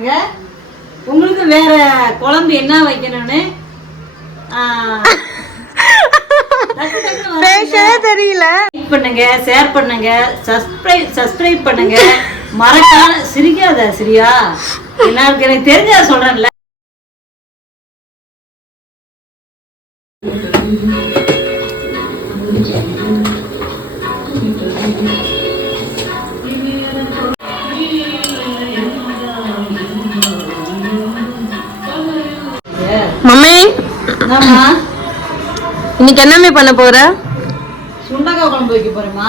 பண்ணுங்க உங்களுக்கு வேற குழம்பு என்ன வைக்கணும்னு? தெரியல. லைக் பண்ணுங்க ஷேர் பண்ணுங்க சப்ஸ்கிரைப் சப்ஸ்கிரைப் பண்ணுங்க. மறக்காம சிரிக்காத சரியா? எல்லாருக்கும் எனக்கு தெரிஞ்சத சொல்றேன்ல. மம்மி இன்னைக்கு என்னமே பண்ண போற? சுண்டக்காய் குழம்பு வைக்க போறேம்மா.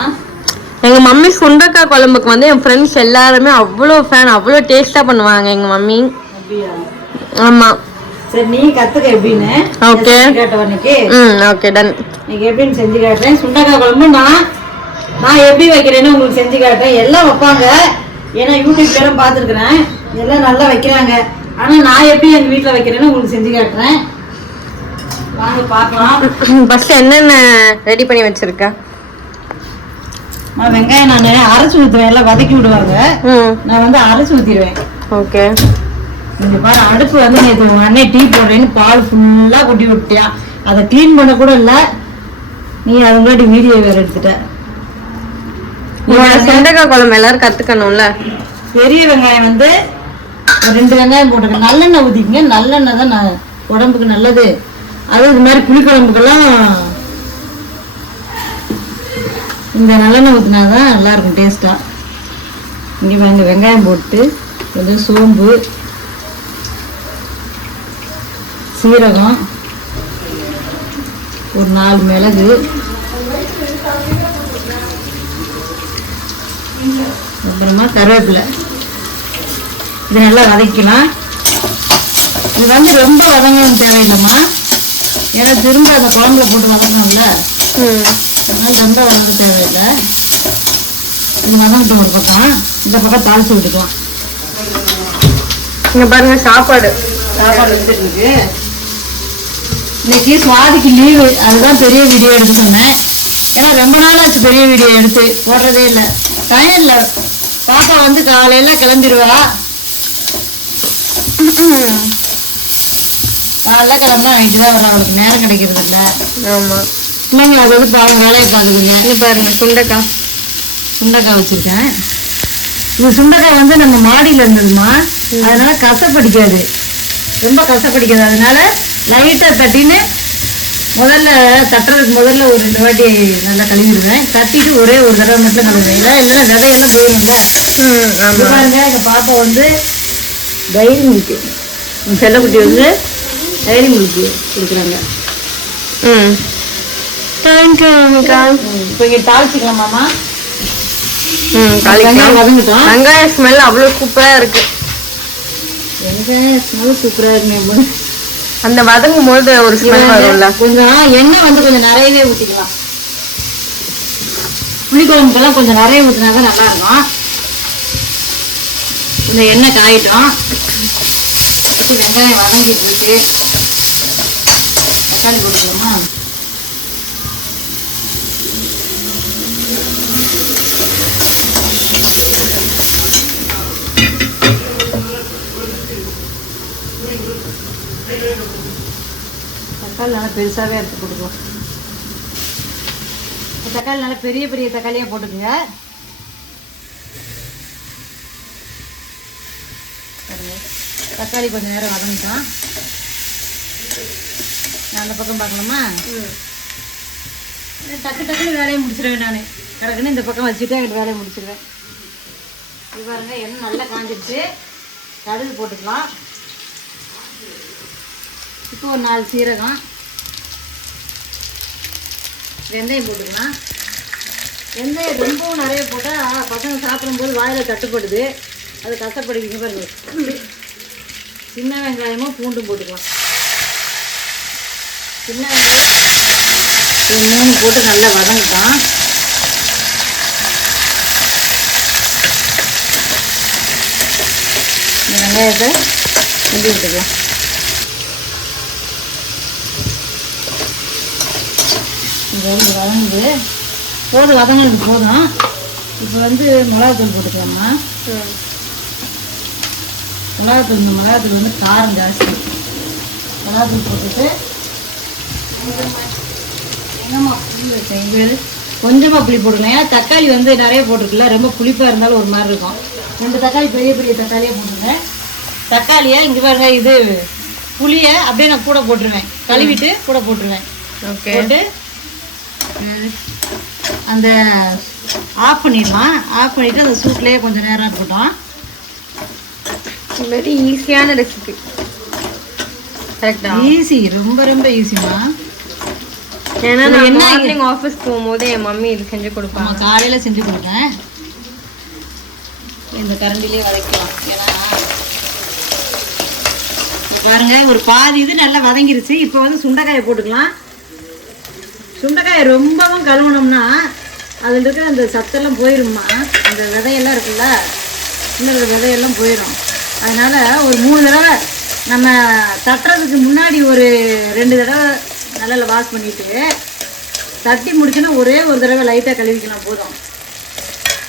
எங்க மம்மி சுண்டக்காய் குழம்புக்கு வந்து என் ஃப்ரெண்ட்ஸ் எல்லாருமே அவ்வளோ ஃபேன் அவ்வளோ டேஸ்டா பண்ணுவாங்க எங்க மம்மி. ஆமா. சரி நீ கத்துக்க எப்படின்னு. Okay. செஞ்சு காட்டுவா இன்னைக்கு ம் ஓகே டன் இன்னைக்கு எப்படின்னு செஞ்சு காட்டுறேன். சுண்டக்காய் குழம்பு நான் நான் எப்படி வைக்கிறேன்னு உங்களுக்கு செஞ்சு காட்டுறேன். எல்லாம் வைப்பாங்க. ஏன்னா யூடியூப்ல எல்லாம் பார்த்துருக்குறேன். எல்லாம் நல்லா வைக்கிறாங்க. ஆனா நான் எப்படி எங்க வீட்ல வைக்கிறேன்னு உங்களுக்கு செஞ்சு காட்டுறேன். ஃபர்ஸ்ட் என்னென்ன ரெடி பண்ணி வச்சிருக்க? நான் வெங்காயம் நான் அரைச்சு ஊற்றுவேன் எல்லாம் வதக்கி விடுவாங்க. நான் வந்து அரைச்சு ஊற்றிடுவேன் ஓகே இங்க பாரு அடுப்பு வந்து நேற்று அண்ணன் டீ போடுறேன்னு பால் ஃபுல்லா கொட்டி விட்டியா அதை க்ளீன் பண்ண கூட இல்ல. நீ அது முன்னாடி வீடியோ வேற எடுத்துட்ட. சுண்டக்காய் குழம்பு எல்லாரும் கத்துக்கணும்ல? பெரிய வெங்காயம் வந்து ரெண்டு வெங்காயம் போட்டுருக்கேன் நல்லெண்ணெய் ஊற்றிக்கங்க நல்லெண்ணெய் தான் நான் உடம்புக்கு நல்லது. அது இது மாதிரி புளிக்குழம்புக்கெல்லாம் இந்த நல்லெண்ணெய் ஊற்றினா தான் நல்லாயிருக்கும் டேஸ்ட்டாக இங்கே வாங்க வெங்காயம் போட்டு கொஞ்சம் சோம்பு சீரகம் ஒரு நாலு மிளகு அப்புறமா கருவேப்பிலை. இது நல்லா வதக்கலாம் இது வந்து ரொம்ப வதங்கணும் தேவையில்லைம்மா. ஏன்னா திரும்ப அந்த குழம்புல போட்டு வதக்கணும்ல. ம். அதனால ரொம்ப வதங்க தேவையில்லை. இது வதங்கட்டும் ஒரு பக்கம். இந்த பக்கம் தாளிச்சு விட்டுக்கலாம். இங்க பாருங்க சாப்பாடு. சாப்பாடு வந்துட்டு இருக்கு இன்னைக்கு சுவாதிக்கு லீவு அதுதான் பெரிய வீடியோ எடுக்க சொன்னேன். ஏன்னா ரொம்ப நாள் ஆச்சு பெரிய வீடியோ எடுத்து போடுறதே இல்லை. டைம் இல்லை. பாப்பா வந்து காலையில கிளம்பிடுவா. காலைல கிளம்புனா நைட்டு தான் வரும். அவளுக்கு நேரம் கிடைக்கிறது இல்லை ஆமா. பிள்ளைங்க அது வந்து பாவம் வேலையை பார்க்குதுங்க இங்க பாருங்க சுண்டக்காய் சுண்டைக்காய் வச்சிருக்கேன். இது சுண்டைக்காய் வந்து நம்ம மாடியில் இருந்ததுமா? அதனால கசப்படிக்காது. ரொம்ப கசப்படிக்காது. அதனால லைட்டாக தட்டின்னு முதல்ல தட்டுறதுக்கு முதல்ல ஒரு ரெண்டு வாட்டி நல்லா கழுவிடுவேன். தட்டிட்டு ஒரே ஒரு தடவை மட்டும் கழுவுவேன். இல்லை இல்லைன்னா விதையெல்லாம் போயிடும்ல இது பாருங்க எங்கள் பாப்பா வந்து டைரி மில்க்கு செல்லக்குட்டி வந்து டைரி மில்க்கு கொடுக்குறாங்க. ம். தேங்க்யூ அக்கா இப்போ இங்கே தாளிச்சிக்கலாமாம்மா ம் வெங்காயம் கழிக்கலாம் வதங்கிட்டோம். வெங்காய ஸ்மெல் அவ்வளோ சூப்பரா இருக்கு. எங்க ஸ்மெல் சூப்பராக இருக்குங்க அந்த வதங்கும் போது ஒரு ஸ்மெல் வரும்ல. கொஞ்சம் எண்ணெய் வந்து கொஞ்சம் நிறையவே ஊற்றிக்கலாம் புளிக்குழம்புக்கெல்லாம் கொஞ்சம் நிறைய ஊற்றினா தான் நல்லா இருக்கும். இந்த எண்ணெய் காயிட்டும். வெங்காயம் வதங்கிட்டு இருக்கு. தக்காளி போட்டுக்கலாமா தக்காளி நல்லா பெருசாகவே எடுத்து போட்டுக்குவோம் தக்காளி நல்லா பெரிய பெரிய தக்காளியாக போட்டுக்குங்க. தக்காளி கொஞ்சம் நேரம் வதங்கிட்டோம். நான் அந்த பக்கம் பார்க்கலாமா டக்கு டக்குன்னு வேலையை முடிச்சிடுவேன் நான். கிடக்குன்னு இந்த பக்கம் வச்சுட்டு எங்கிட்ட வேலையை முடிச்சிடுவேன் இது பாருங்க எண்ணெய் நல்லா காஞ்சிருச்சு. கடுகு போட்டுக்கலாம். இப்போ ஒரு நாலு சீரகம். வெந்தயம் போட்டுக்கலாம். வெந்தயம் ரொம்பவும் நிறைய போட்டால் பசங்க சாப்பிடும்போது வாயில் தட்டுப்படுது. அது கஷ்டப்படுவீங்க பாருங்க. சின்ன வெங்காயமும் பூண்டும் போட்டுக்கலாம். சின்ன வெங்காயம் மூணு போட்டு நல்லா வதங்கிட்டான் வெங்காயத்தை கிண்டி விட்டுக்கலாம் வந்து வதங்குது போதும் வதங்கினது போதும். இப்போ வந்து மிளகாத்தூள் போட்டுக்கலாமா? மிளகாத்தூள் இந்த மிளகாத்தூள் வந்து காரம் ஜாஸ்தி. மிளகாத்தூள் போட்டுட்டு எங்கம்மா புளி வச்சேன்? இது கொஞ்சமாக புளி போட்டுக்கலாம் ஏன்னா தக்காளி வந்து நிறைய போட்டிருக்குல்ல ரொம்ப புளிப்பாக இருந்தாலும் ஒரு மாதிரி இருக்கும். ரெண்டு தக்காளி பெரிய பெரிய தக்காளியாக போட்டுருக்கேன் தக்காளியை இங்கே பாருங்க இது புளியை அப்படியே நான் கூட போட்டுருவேன். கழுவிட்டு கூட போட்டுருவேன். ஓகே. போட்டு அந்த ஆஃப் பண்ணிடலாம். ஆஃப் பண்ணிவிட்டு அந்த சூட்லேயே கொஞ்சம் நேரம் இருக்கட்டும். ஈஸியான ரெசிபி கரெக்டா ஈஸி ரொம்ப ரொம்ப ஈஸிமா ஏன்னா நான் என்ன மார்னிங் ஆஃபீஸ் போகும்போது என் மம்மி இது செஞ்சு கொடுப்பாங்க. காலையில் செஞ்சு கொடுத்தேன் இந்த கரண்டிலே வதக்கலாம். ஏன்னா பாருங்க ஒரு பாதி இது நல்லா வதங்கிருச்சு. இப்போ வந்து சுண்டைக்காயை போட்டுக்கலாம். சுண்டைக்காயை ரொம்பவும் கழுவுனோம்னா அதில் இருக்கிற அந்த சத்தெல்லாம் போயிரும்மா. அந்த விதையெல்லாம் இருக்குல்ல சின்ன விதையெல்லாம் போயிடும் அதனால ஒரு மூணு தடவை நம்ம தட்டுறதுக்கு முன்னாடி ஒரு ரெண்டு தடவை நல்லா வாஷ் பண்ணிட்டு தட்டி முடிச்சோன்னா ஒரே ஒரு தடவை லைட்டாக கழுவிக்கலாம் போதும்.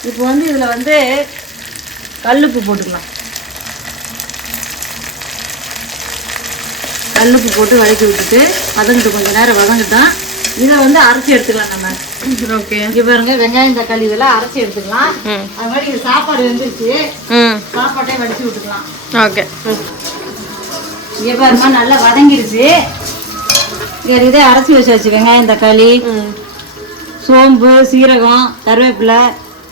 இப்போ வந்து இதில் வந்து கல்லுப்பு போட்டுக்கலாம். கல்லுப்பு போட்டு வதக்கி விட்டுட்டு வதங்கிட்டு கொஞ்சம் நேரம் வதங்கிட்டோம் இதை வந்து அரைச்சி எடுத்துக்கலாம் நம்ம. ஓகே. இங்கே பாருங்க வெங்காயம் தக்காளி இதெல்லாம் அரைச்சி எடுத்துக்கலாம். அது மாதிரி இது சாப்பாடு வெந்துருச்சு. ம். சாப்பாட்டையும் வடிச்சு விட்டுக்கலாம். ஓகே. இங்கே பாருமா நல்லா வதங்கிருச்சு. வேறு இதே அரைச்சி வச்சாச்சு வெங்காயம் தக்காளி சோம்பு சீரகம் கருவேப்பிலை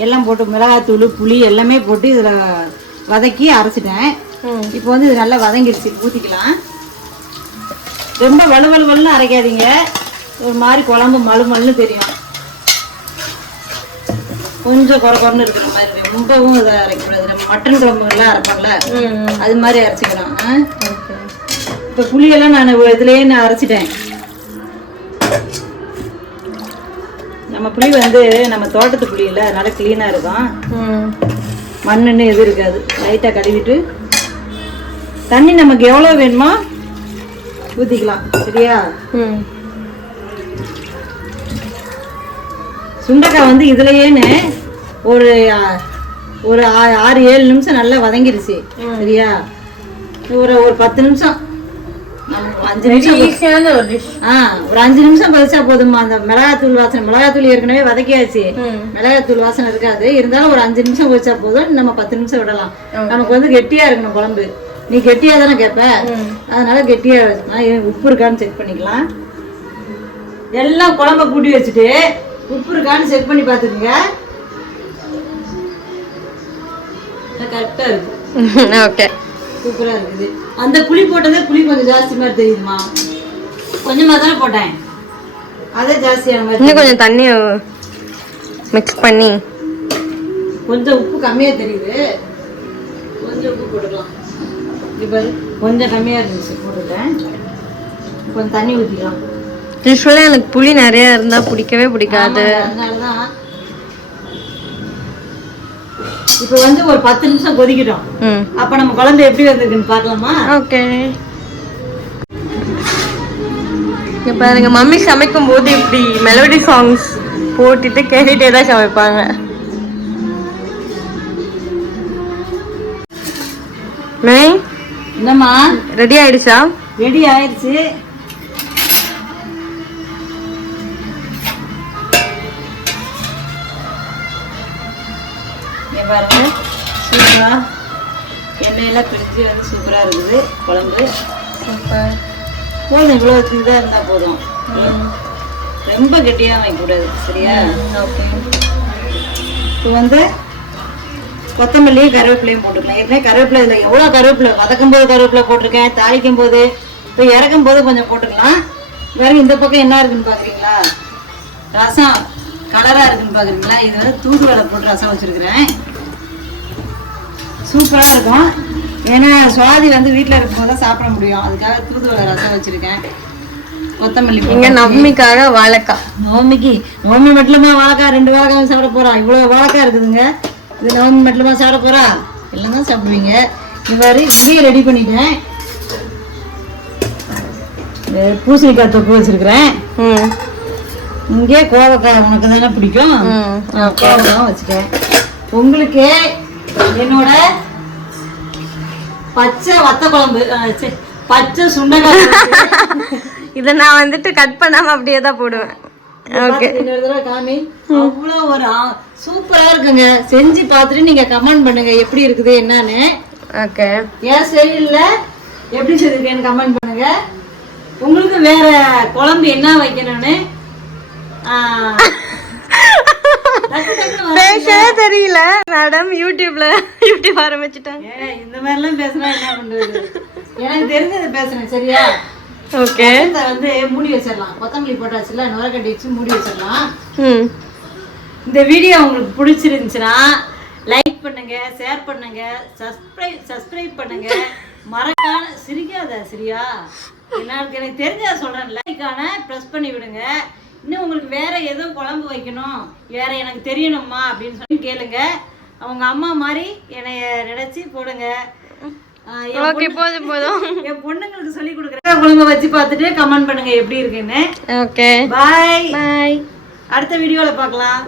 எல்லாம் போட்டு மிளகாத்தூள் புளி எல்லாமே போட்டு இதில் வதக்கி அரைச்சிட்டேன். இப்போ வந்து இது நல்லா வதங்கிடுச்சு. ஊற்றிக்கலாம் ரொம்ப வலுவலுவல்னு அரைக்காதீங்க. ஒரு மாதிரி குழம்பு மழு மழுன்னு தெரியும். கொஞ்சம் குறை குறைன்னு இருக்கிற மாதிரி. ரொம்பவும் இதை அரைக்கக்கூடாது. நம்ம மட்டன் குழம்புகள்லாம் அரைப்பாங்கல்ல அது மாதிரி அரைச்சிக்கலாம். இப்போ புளியெல்லாம் நான் இதுலேயே நான் அரைச்சிட்டேன். நம்ம புளி வந்து நம்ம தோட்டத்து புளி இல்லை அதனால க்ளீனாக இருக்கும். ம் மண்ணுன்னு எதுவும் இருக்காது. லைட்டாக கழுவிட்டு தண்ணி நமக்கு எவ்வளோ வேணுமோ ஊற்றிக்கலாம் சரியா? ம். சுண்டைக்காய் வந்து இதுலயேன்னு ஒரு ஒரு ஆறு ஏழு நிமிஷம் நல்லா வதங்கிருச்சு. சரியா? ஒரு ஒரு பத்து நிமிஷம். அஞ்சு நிமிஷம் ஈஸியான ஒரு டிஷ் ஆ ஒரு அஞ்சு நிமிஷம் பதிச்சா போதுமா? அந்த மிளகாத்தூள் வாசனை மிளகாத்தூள் ஏற்கனவே வதக்கியாச்சு. மிளகாத்தூள் வாசனை இருக்காது. இருந்தாலும் ஒரு அஞ்சு நிமிஷம் வச்சா போதும். நம்ம பத்து நிமிஷம் விடலாம். நமக்கு வந்து கெட்டியா இருக்கணும் குழம்பு. நீ கெட்டியா தானே கேட்ப அதனால கெட்டியா வச்சுக்கலாம் உப்பு இருக்கான்னு செக் பண்ணிக்கலாம். எல்லாம் குழம்ப கூட்டி வச்சுட்டு உப்பு இருக்கான்னு செக் பண்ணி பார்த்துக்குங்க. கரெக்டா இருக்கு ஓகே. சூப்பரா இருக்குது. அந்த புளி போட்டதே புளி கொஞ்சம் ஜாஸ்தி மாதிரி தெரியுதுமா? கொஞ்சமா தானே போட்டேன். அதே ஜாஸ்தியான மாதிரி இன்னும் கொஞ்சம் தண்ணி மிக்ஸ் பண்ணி. கொஞ்சம் உப்பு கம்மியா தெரியுது. கொஞ்சம் உப்பு போட்டுக்கலாம். இப்போ கொஞ்சம் கம்மியா இருந்துச்சு போட்டுட்டேன். கொஞ்சம் தண்ணி ஊற்றிக்கலாம் யூஸ்வலாக எனக்கு புளி நிறைய இருந்தால் பிடிக்கவே பிடிக்காது. அதனாலதான் இப்போ வந்து ஒரு பத்து நிமிஷம் கொதிக்கிட்டோம். ம். அப்ப நம்ம குழம்பு எப்படி வந்திருக்குன்னு பார்க்கலாமா? ஓகே. இங்க பாருங்க மம்மி சமைக்கும் போது இப்படி மெலோடி சாங்ஸ் போட்டுட்டு கேட்டுட்டே தான் சமைப்பாங்க. மே என்னம்மா? ரெடி ஆயிடுச்சா? ரெடி ஆயிடுச்சு. பிரிஞ்சு வந்து சூப்பரா இருக்குது. குழம்பு. போதும் இவ்வளோ இதாக இருந்தால் போதும். ரொம்ப கெட்டியாக வைக்கக்கூடாது சரியா? ஓகே. இப்போ வந்து கொத்தமல்லியும் கருவேப்பிலையும் போட்டுக்கலாம். ஏற்கனவே கருவேப்பிலை இதில் எவ்வளோ கருவேப்பிலை? வதக்கும் போது கருவேப்பிலை போட்டிருக்கேன் தாளிக்கும் போது இப்போ இறக்கும் போது கொஞ்சம் போட்டுக்கலாம். வேற இந்த பக்கம் என்ன இருக்குன்னு பார்க்குறீங்களா? ரசம் கலராக இருக்குன்னு பார்க்குறீங்களா? இது வந்து தூதுவளை போட்டு ரசம் வச்சுருக்கிறேன். சூப்பராக இருக்கும். ஏன்னா சுவாதி வந்து வீட்டில் இருக்கும்போது தான் சாப்பிட முடியும். அதுக்காக தூதுவளை ரசம் வச்சுருக்கேன். கொத்தமல்லி இங்க நவமிக்காக வாழைக்காய் நவமிக்கு. நவமி மட்டுமா வாழைக்காய் ரெண்டு வாழைக்காய் சாப்பிட போறா. இவ்வளோ வாழைக்காய் இருக்குதுங்க. இது நவமி மட்டுமா சாப்பிட போறா. எல்லாம் தான் சாப்பிடுவீங்க. இவ்வாறு இங்கேயும் ரெடி பண்ணிட்டேன். பூசணிக்காய் தொக்கு வச்சிருக்கிறேன். ம். இங்கே கோவக்காய் உனக்கு தானே பிடிக்கும்? கோவக்காய் வச்சுட்டேன். உங்களுக்கு என்னோட பச்சை வத்த குழம்பு பச்சை சுண்டைக்காய். இதை நான் வந்துட்டு கட் பண்ணாம அப்படியே தான் போடுவேன். ஓகே காமி. அவ்வளோ ஒரு ஆ- சூப்பரா இருக்குங்க. செஞ்சு பார்த்துட்டு நீங்க கமெண்ட் பண்ணுங்க எப்படி இருக்குது என்னன்னு. ஓகே என் ஸ்டைலில் எப்படி செஞ்சிருக்கேன்னு கமெண்ட் பண்ணுங்க. உங்களுக்கு வேற குழம்பு என்ன வைக்கணும்னு ஆ, டக்கு டக்குன்னு வர- பேசவே தெரியல. மேடம் யூடியூப்ல யூடியூப் ஆரம்பிச்சிட்டாங்க. இந்த மாதிரிலாம் பேசுனா என்ன பண்றது? எனக்கு தெரிஞ்சதை பேசுறேன் சரியா? ஓகே. வந்து மூடி வச்சிடலாம். கொத்தமல்லி போட்டாச்சுல நுரக்கட்டி வச்சு மூடி வச்சிடலாம். இந்த வீடியோ உங்களுக்கு பிடிச்சிருந்துச்சுன்னா லைக் பண்ணுங்க ஷேர் பண்ணுங்க சப்ஸ்கிரைப் சப்ஸ்கிரைப் பண்ணுங்க. மறக்காம சிரிக்காத சரியா? எல்லாருக்கும் எனக்கு தெரிஞ்சத சொல்றேன். லைக்கான ப்ரெஸ் பண்ணி விடுங்க. இன்னும் உங்களுக்கு வேற எதுவும் குழம்பு வைக்கணும் வேற எனக்கு தெரியணுமா அப்படின்னு சொல்லி கேளுங்க. அவங்க அம்மா மாதிரி என்னைய நினைச்சு போடுங்க. போதும் போதும். என் பொண்ணுங்களுக்கு சொல்லி கொடுக்குறேன். குழம்பு வச்சு பார்த்துட்டு கமெண்ட் பண்ணுங்க எப்படி இருக்குன்னு. ஓகே. பாய் பாய் அடுத்த வீடியோல பார்க்கலாம்.